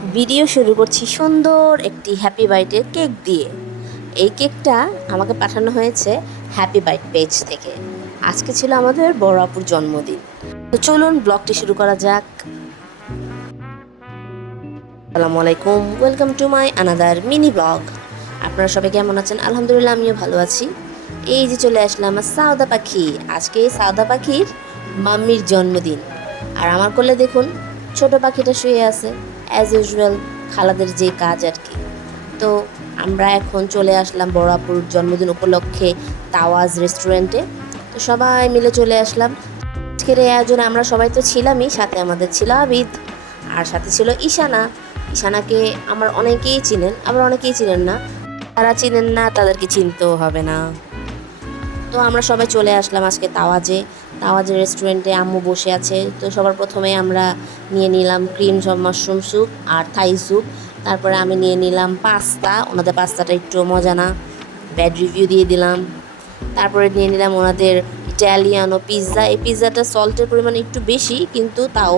Video শুরু করছি সুন্দর একটি হ্যাপি বাইটের কেক দিয়ে। এই কেকটা আমাকে পাঠানো হয়েছে হ্যাপি বাইট পেজ থেকে। আজকে ছিল আমাদের বড় আপুর জন্মদিন, তো চলুন ব্লগটি শুরু করা যাক। আসসালামু আলাইকুম, welcome to my another mini blog. আপনারা সবাই কেমন আছেন? আলহামদুলিল্লাহ, আমিও ভালো আছি। এই যে চলে আসলাম সাউদা পাখি। আজকে এই সাউদা পাখির মাম্মির জন্মদিন, আর আমার কোলে দেখুন ছোট পাখিটা শুয়ে আছে, অ্যাজ ইউজুয়াল খালাদের যে কাজ আর কি। তো আমরা এখন চলে আসলাম বড় আপুর জন্মদিন উপলক্ষে তাওয়াজ রেস্টুরেন্টে। তো সবাই মিলে চলে আসলাম। আজকের এই আয়োজনে আমরা সবাই তো ছিলামই, সাথে আমাদের ছিল আবিদ, আর সাথে ছিল ঈশানা। ঈশানাকে আমার অনেকেই চিনেন, আবার অনেকেই চিনেন না। যারা চিনেন না তাদেরকে চিনতেও হবে না। তো আমরা সবাই চলে আসলাম আজকে তাওয়াজের রেস্টুরেন্টে। আম্মু বসে আছে। তো সবার প্রথমে আমরা নিয়ে নিলাম ক্রিম মাশরুম স্যুপ আর থাই স্যুপ। তারপরে আমি নিয়ে নিলাম পাস্তা। ওনাদের পাস্তাটা একটু মজা না, ব্যাড রিভিউ দিয়ে দিলাম। তারপরে নিয়ে নিলাম ওনাদের ইটালিয়ানো পিৎজা। এই পিৎজাটা সল্টের পরিমাণ একটু বেশি, কিন্তু তাও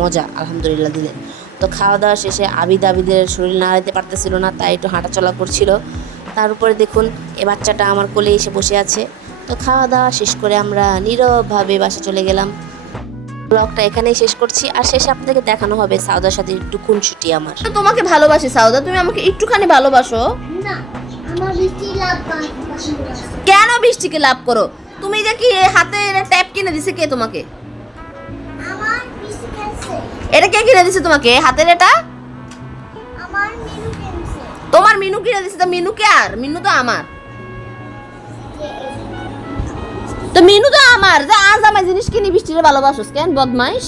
মজা আলহামদুলিল্লাহ দিলেন। তো খাওয়া দাওয়া শেষে আবিদের শরীর নাড়াইতে পারতেছিল না, তাই একটু হাঁটাচলা করছিল। তার উপরে দেখুন এ বাচ্চাটা আমার কোলে এসে বসে আছে। তো খাওয়া দাওয়া শেষ করে আমরা নীরবভাবে বাসা চলে গেলাম। ব্লগটা এখানেই শেষ করছি, আর শেষে আপনাদেরকে দেখানো হবে সাউদার সাথে একটু খুনসুটি আমার। তোমাকে ভালোবাসি সাউদা, তুমি আমাকে একটুখানি ভালোবাসো না, আমার বৃষ্টি লাভ কেন? বৃষ্টিকে লাভ করো তুমি? যে কি হাতে ট্যাপ কিনে দিছে কে তোমাকে? আমার বৃষ্টি খেলছে, এটা কে কিনে দিছে তোমাকে হাতের এটা? আমার মিনু খেলছে। তোমার মিনু কিনে দিছে? তো মিনু কে? আর মিনু তো আমার। তো মিনু তো আমার। যে আজ আমার জিনিস কিনি বৃষ্টিরে ভালোবাসোস কেন বদমাইশ?